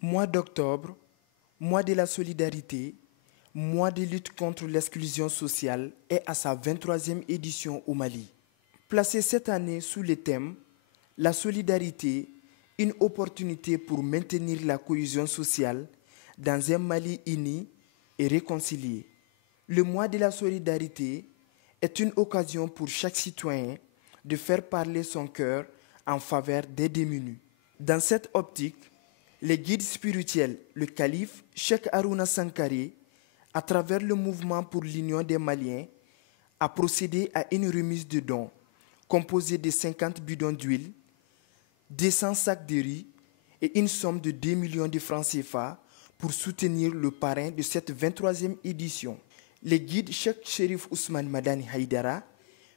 Mois d'octobre, mois de la solidarité, mois de lutte contre l'exclusion sociale est à sa 23e édition au Mali. Placé cette année sous le thème « La solidarité, une opportunité pour maintenir la cohésion sociale dans un Mali uni et réconcilié ». Le mois de la solidarité est une occasion pour chaque citoyen de faire parler son cœur en faveur des démunis. Dans cette optique, les guides spirituels, le calife Cheikh Harouna Sankare, à travers le mouvement pour l'union des Maliens, a procédé à une remise de dons composée de 50 bidons d'huile, 200 sacs de riz et une somme de 2 millions de francs CFA pour soutenir le parrain de cette 23e édition. Le guide Cheikh Chérif Ousmane Madani Haïdara,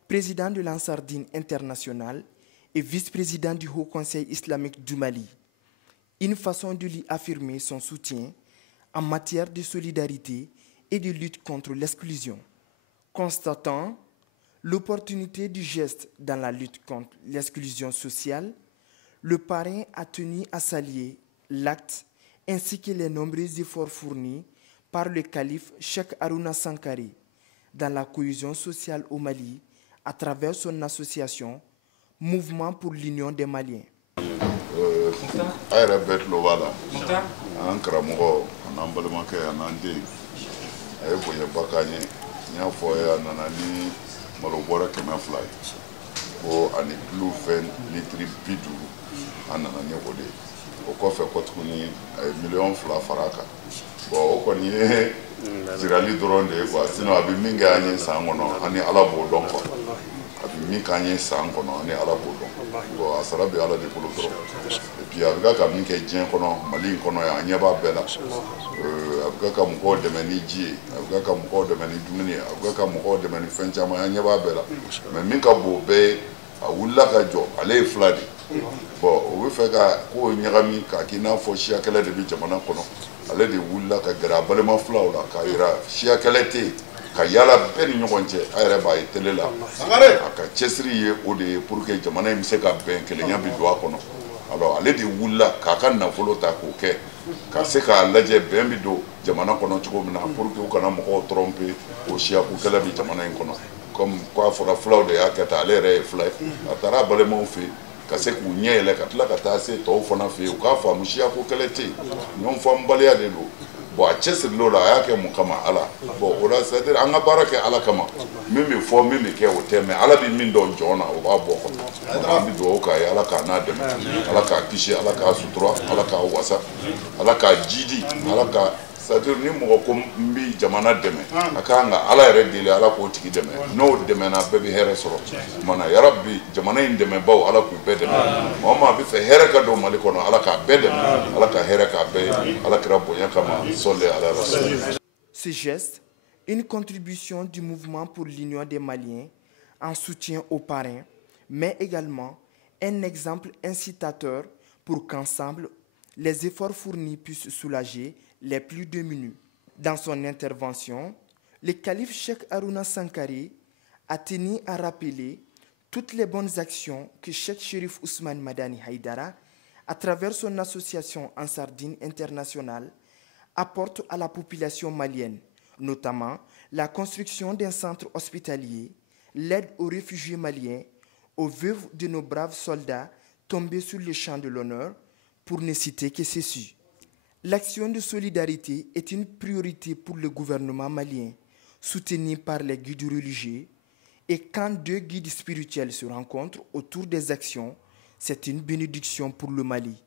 président de l'Ansardine internationale et vice-président du Haut Conseil islamique du Mali. Une façon de lui affirmer son soutien en matière de solidarité et de lutte contre l'exclusion. Constatant l'opportunité du geste dans la lutte contre l'exclusion sociale, le parrain a tenu à saluer l'acte ainsi que les nombreux efforts fournis par le calife Cheikh Harouna Sankare dans la cohésion sociale au Mali à travers son association Mouvement pour l'Union des Maliens. O kɔfɛ kɔ tuguni a ye miliyɔn 2 fara a kan bon o kɔni ye jirali dɔrɔn de ye quoi sinon a bɛ min kɛ an ye san kɔnɔ ani Ala b'o dɔn quoi a bɛ min kɛ an ye san kɔnɔ ani Ala b'o dɔn bon a sara bɛ Ala de bolo dɔrɔn et puis a bɛ ka min kɛ diɲɛ kɔnɔ Mali in kɔnɔ yan a ɲɛ b'a bɛɛ la a bɛ ka mɔgɔw dɛmɛ ni ji ye a bɛ ka mɔgɔw dɛmɛ ni dumuni ye a bɛ ka mɔgɔw dɛmɛ ni fɛn caman ye a ɲɛ b'a bɛɛ la mais min ka bon o bɛɛ ye a wulila ka jɔ ale ye 2 de bon o bɛ fɛ ka ko ɲagami k'a k'i n'a fɔ siya kɛlɛ de bɛ jamana kɔnɔ ale de wulila ka gɛrɛ a balima filaw la k'a yira siya kɛlɛ tɛ yen ka yala bɛɛ ni ɲɔgɔn cɛ a yɛrɛ b'a ye télé la a ka cɛsiri ye o de ye pour que jamana in bɛ se ka bɛn kelenya bɛ don a kɔnɔ alors ale de wulila k'a ka nafolo ta k'o kɛ ka se k'a lajɛ bɛn bɛ don jamana kɔnɔ cogo min na pour que u kana mɔgɔw tromper o siyako kɛlɛ bɛ jamana in kɔnɔ comme k'a fɔra filaw de y'a kɛ tan ale yɛrɛ ye fila ye a taara a balimaw fɛ yen ka se k'u ɲɛ yɛlɛ ka tila ka taa se tɔw fana fɛ yen u k'a faamu siyako kɛlɛ tɛ yen ɲɔgɔn faamubaliya de don bon a cɛsirilen o la a y'a kɛ mun kama Ala bon o la c'est à dire an ka baara kɛ Ala kama min bɛ fɔ min bɛ kɛ o tɛ mais Ala bɛ min dɔn jɔn na o b'a bɔ quoi an bɛ dugawu k'a ye Ala k'a n'a dɛmɛ Ala k'a kisi Ala k'a sutura Ala k'a wasa Ala k'a jidi Ala k'a c'est à dire ni mɔgɔ ko n bɛ jamana dɛmɛ a kan ka Ala yɛrɛ deli Ala k'o tigi dɛmɛ n'o dɛmɛna bɛɛ bɛ hɛrɛ sɔrɔ mana yarabi jamana in dɛmɛbaw Ala k'u bɛɛ dɛmɛ maa o maa bɛ fɛ hɛrɛ ka don Mali kɔnɔ Ala k'a bɛɛ dɛmɛ Ala ka hɛrɛ k'a bɛɛ ye Ala kira bonya kama sɔli ala rasul. Ce geste, une contribution du mouvement pour l'union des Maliens en soutien aux parrains, mais également un exemple incitateur pour qu'ensemble, les efforts fournis puissent soulager les plus démunis. Dans son intervention, le calife Cheikh Harouna Sankare a tenu à rappeler toutes les bonnes actions que Cheikh Chérif Ousmane Madani Haïdara, à travers son association Ansardine internationale, apporte à la population malienne, notamment la construction d'un centre hospitalier, l'aide aux réfugiés maliens, aux veuves de nos braves soldats tombés sur le champ de l'honneur, pour ne citer que ceci. L'action de solidarité est une priorité pour le gouvernement malien, soutenu par les guides religieux, et quand 2 guides spirituels se rencontrent autour des actions, c'est une bénédiction pour le Mali.